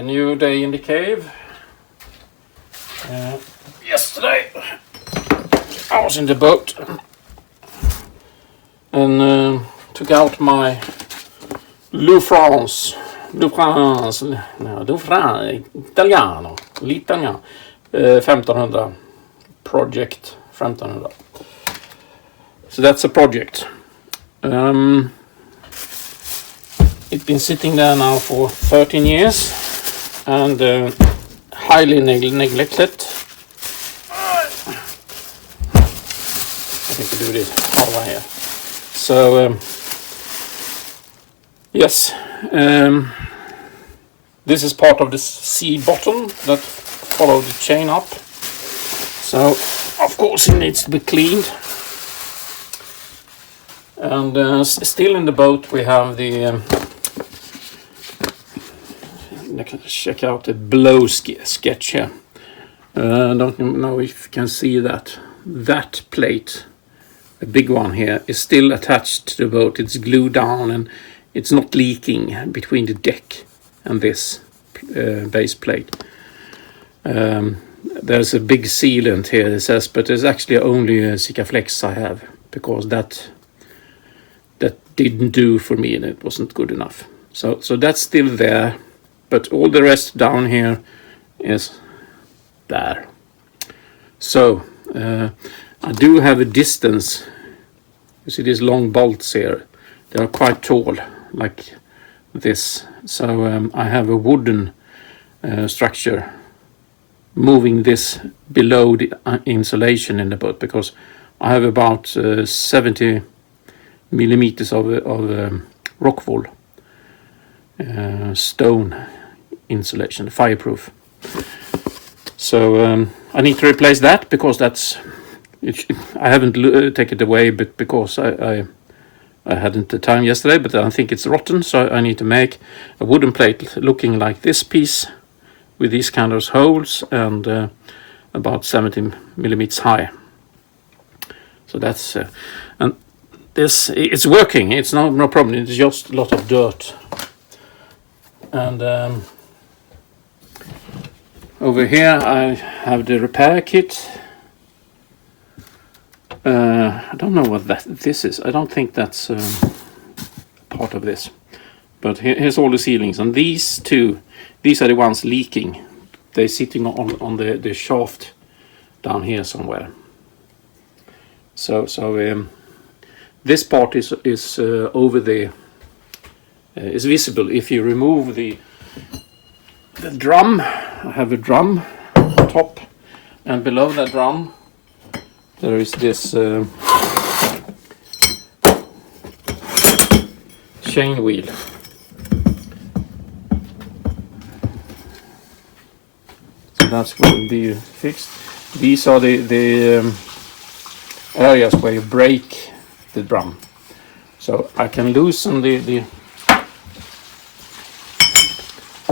A new day in the cave. Yesterday I was in the boat and took out my Lofrans Italiano, l'Italiano 1500 project 1500. So that's a project. It's been sitting there now for 13 years and highly neglected. I think we do this over here. So yes, this is part of the sea bottom that follow the chain up. So of course it needs to be cleaned. And still in the boat we have the check out the blow sketch here. I don't know if you can see that. That plate, a big one here, is still attached to the boat. It's glued down and it's not leaking between the deck and this base plate. There's a big sealant here, it says, but there's actually only a Sikaflex I have because that didn't do for me and it wasn't good enough. So that's still there, but all the rest down here is there. So I do have a distance. You see these long bolts here, they are quite tall like this. So I have a wooden structure moving this below the insulation in the boat because I have about 70 millimeters of rock wool stone insulation, fireproof. So I need to replace that because that's I haven't taken it away, but because I hadn't the time yesterday, but I think it's rotten, so I need to make a wooden plate looking like this piece with these kind of holes and about 70 millimeters high. So that's and this, it's working, it's no problem, it's just a lot of dirt. And over here I have the repair kit. I don't know what this is. I don't think that's part of this. But here's all the ceilings, and these are the ones leaking. They're sitting on the shaft down here somewhere. So this part is over the is visible if you remove the drum. I have a drum on top, and below that drum there is this chain wheel. So that's what will be fixed. These are the areas where you break the drum. So I can loosen the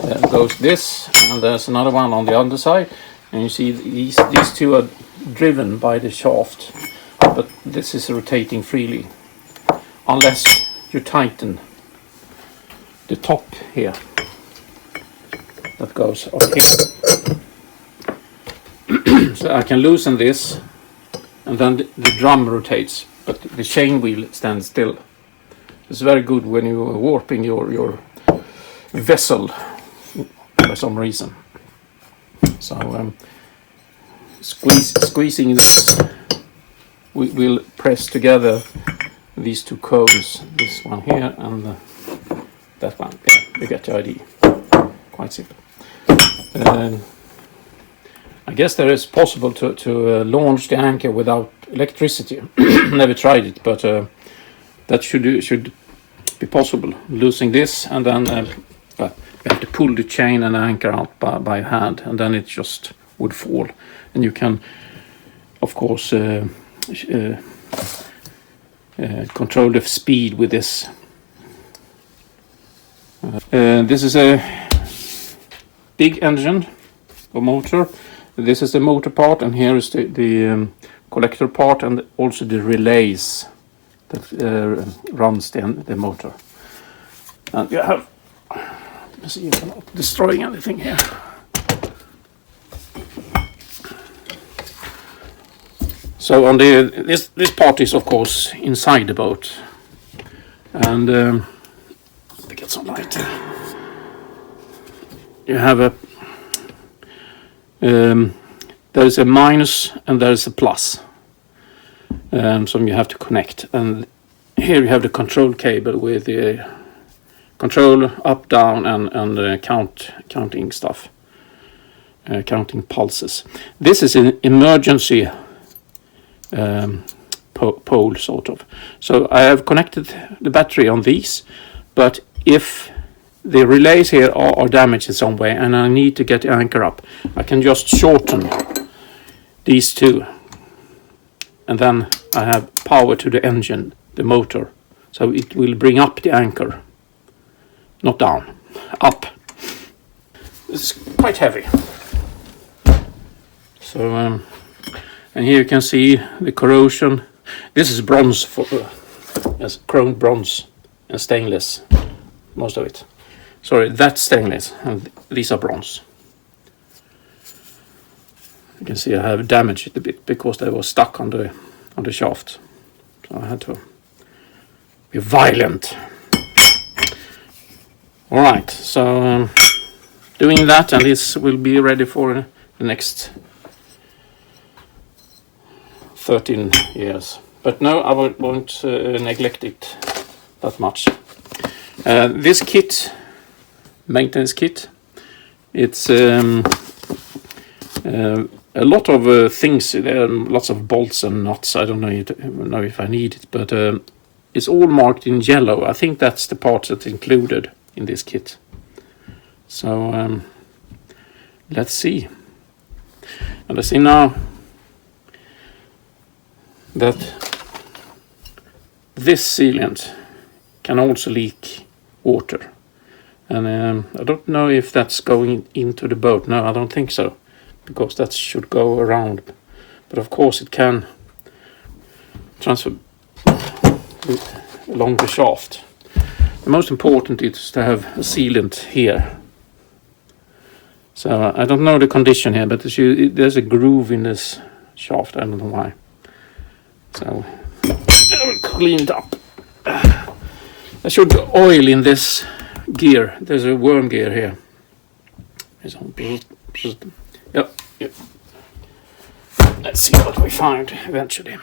there goes this, and there's another one on the underside, and you see these two are driven by the shaft, but this is rotating freely unless you tighten the top here that goes up here. So I can loosen this and then the drum rotates, but the chain wheel stands still. It's very good when you are warping your vessel for some reason. So squeezing this, we will press together these two cones, this one here and that one. Yeah, you get the idea. Quite simple. I guess there is possible to launch the anchor without electricity. Never tried it, but that should be possible. Losing this, and then you have to pull the chain and anchor out by hand, and then it just would fall. And you can, of course, control the speed with this. This is a big engine or motor. This is the motor part, and here is the collector part, and also the relays that runs the motor. And you have Let's see if I'm not destroying anything here. So on this part is of course inside the boat, and let me get some light here. You have a there is a minus and there is a plus, so you have to connect. And here you have the control cable with the control up, down, and counting stuff, counting pulses. This is an emergency pole, sort of. So I have connected the battery on these, but if the relays here are damaged in some way and I need to get the anchor up, I can just shorten these two, and then I have power to the engine, the motor, so it will bring up the anchor, not down, up. It's quite heavy. So and here you can see the corrosion. This is bronze, yes, chrome bronze and stainless, most of it. Sorry, that's stainless and these are bronze. You can see I have damaged it a bit because they were stuck on the shaft. So I had to be violent. Alright, so doing that, and this will be ready for the next 13 years. But no, I won't neglect it that much. This kit, maintenance kit, it's a lot of things, lots of bolts and nuts. I don't know if I need it, but it's all marked in yellow. I think that's the part that's included in this kit. So let's see. And I see now that this sealant can also leak water, and I don't know if that's going into the boat. No, I don't think so, because that should go around, but of course it can transfer along the shaft. The most important is to have a sealant here. So I don't know the condition here, but there's a groove in this shaft. I don't know why. So I will clean it up. I should oil in this gear. There's a worm gear here. Yep. Let's see what we find eventually.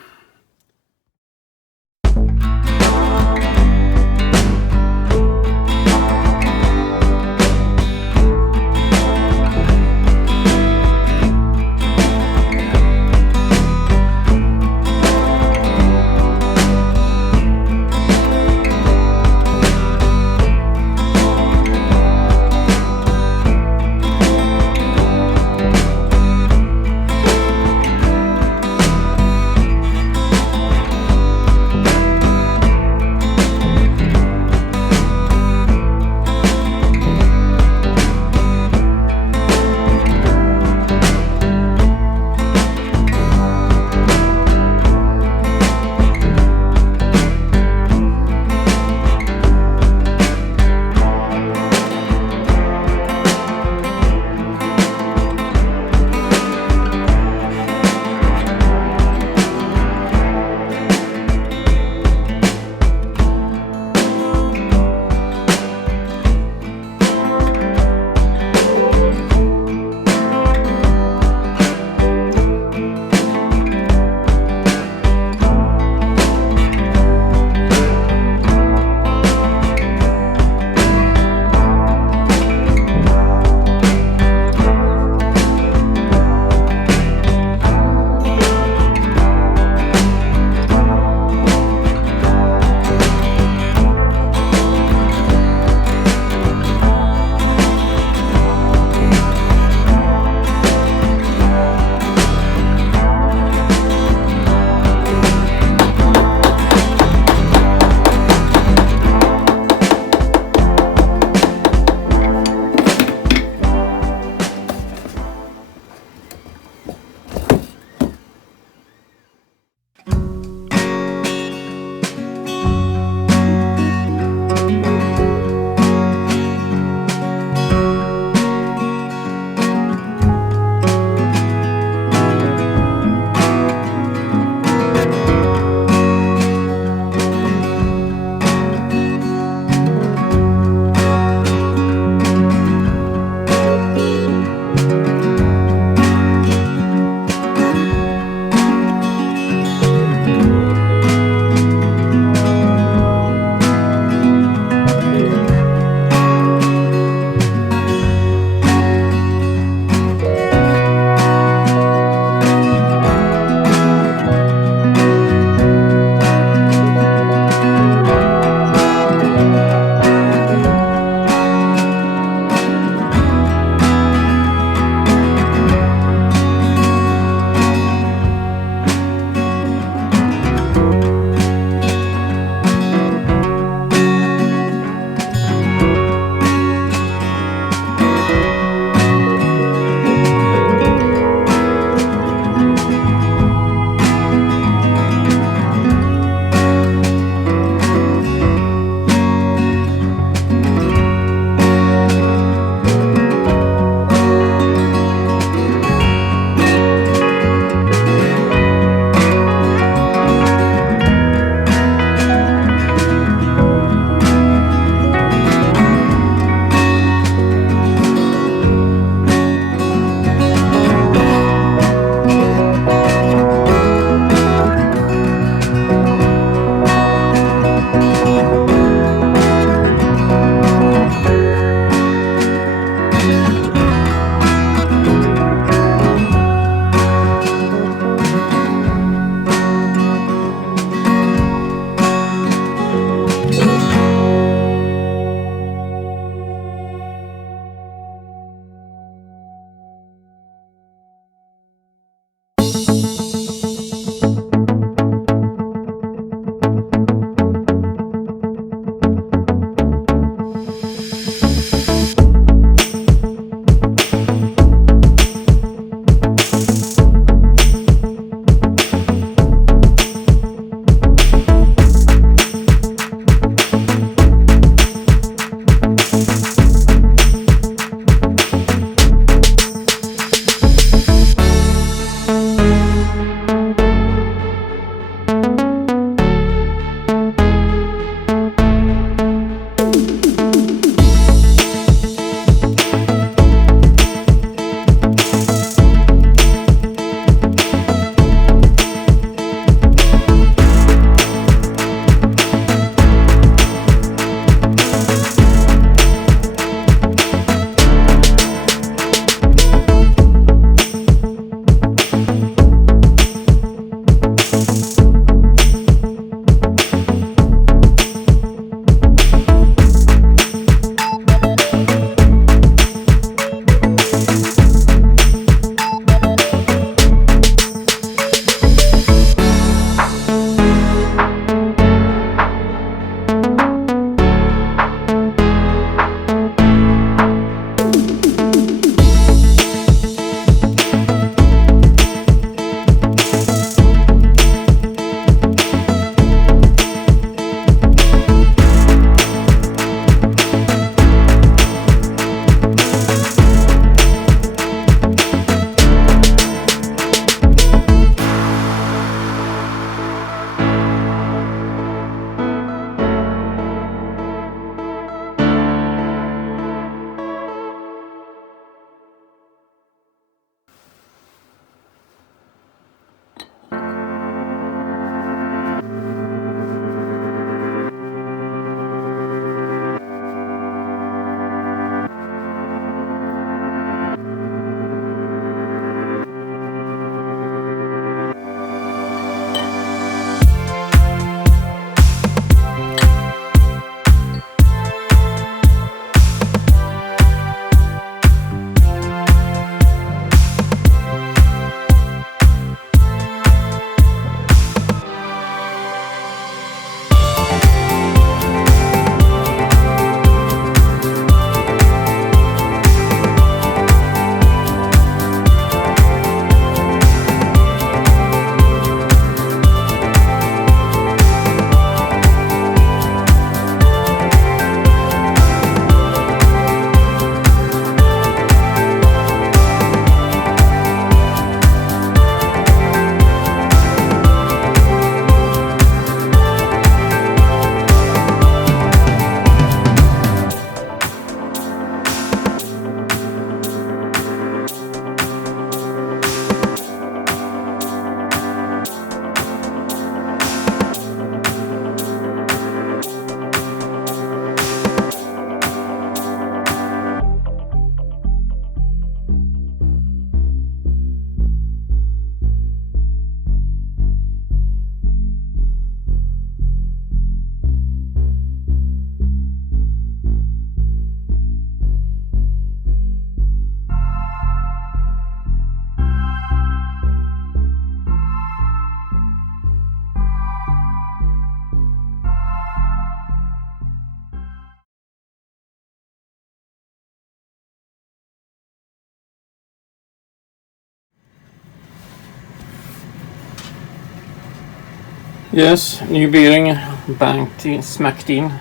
Yes, new bearing banked in, smacked in.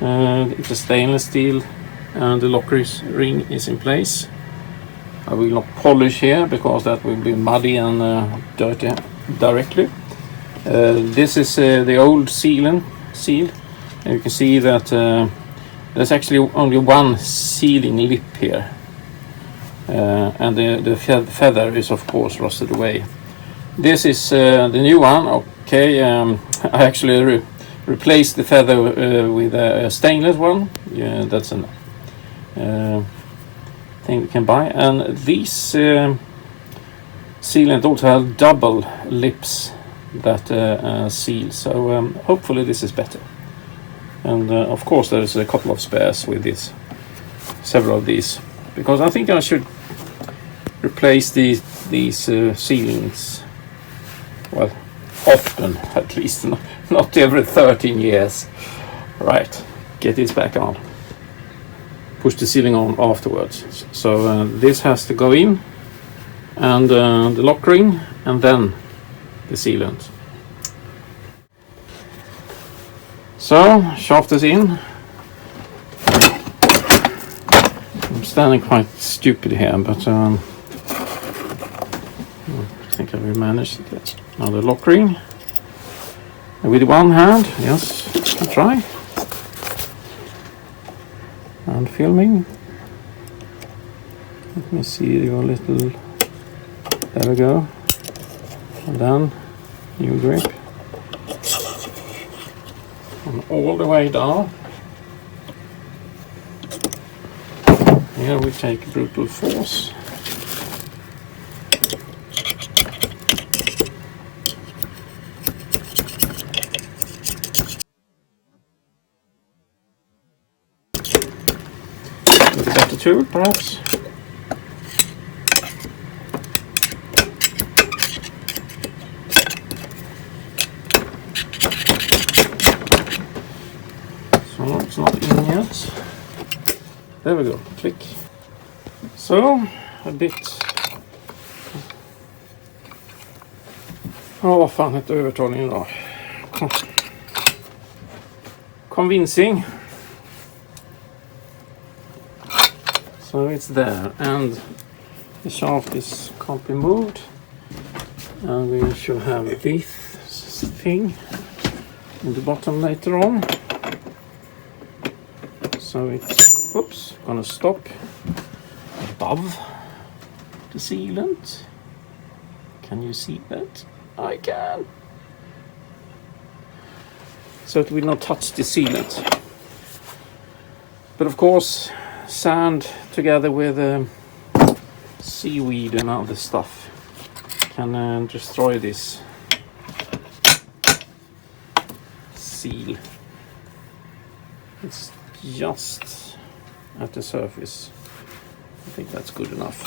It's a stainless steel and the locker ring is in place. I will not polish here because that will be muddy and dirty directly. This is the old seal, and you can see that there's actually only one sealing lip here, and the feather is of course rusted away. This is the new one. Okay, I actually replaced the feather with a stainless one. Yeah, that's a thing we can buy. And these sealant also have double lips that seal. So hopefully this is better. And of course there's a couple of spares with this, several of these, because I think I should replace these sealings. Well, often, at least, not every 13 years. Right, get this back on. Push the sealing on afterwards. So this has to go in, and the lock ring, and then the sealant. So, shaft is in. I'm standing quite stupid here, but I think I will manage it. Now the lock ring. With one hand, yes, I'll try. And filming. Let me see your little, there we go. And then, new grip. And all the way down. Here we take brutal force. With a better tool, perhaps. So it's not in yet. There we go, click. So, a bit... vad fan heter övertalningen då? Convincing. So it's there, and the shaft can't be moved, and we should have this thing in the bottom later on. So it's gonna stop above the sealant. Can you see that? I can. So it will not touch the sealant. But of course, sand together with seaweed and other stuff can destroy this seal. It's just at the surface. I think that's good enough.